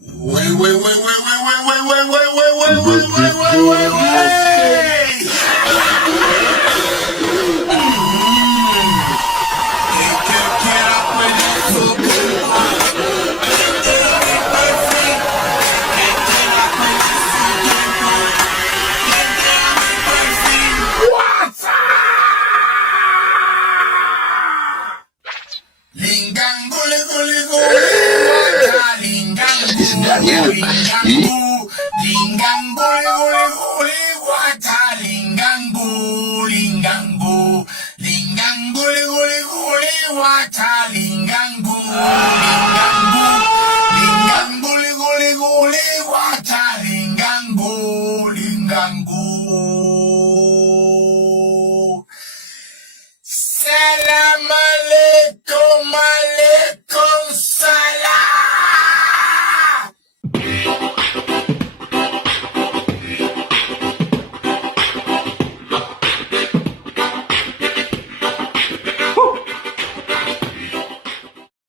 Wait, wait, wait, wait, wait, wait, wait, wait, wait, wait, wait, wait, wait, wait, wait. Get up with it, so Linggang guli guli guli, linggang guli, linggang guli.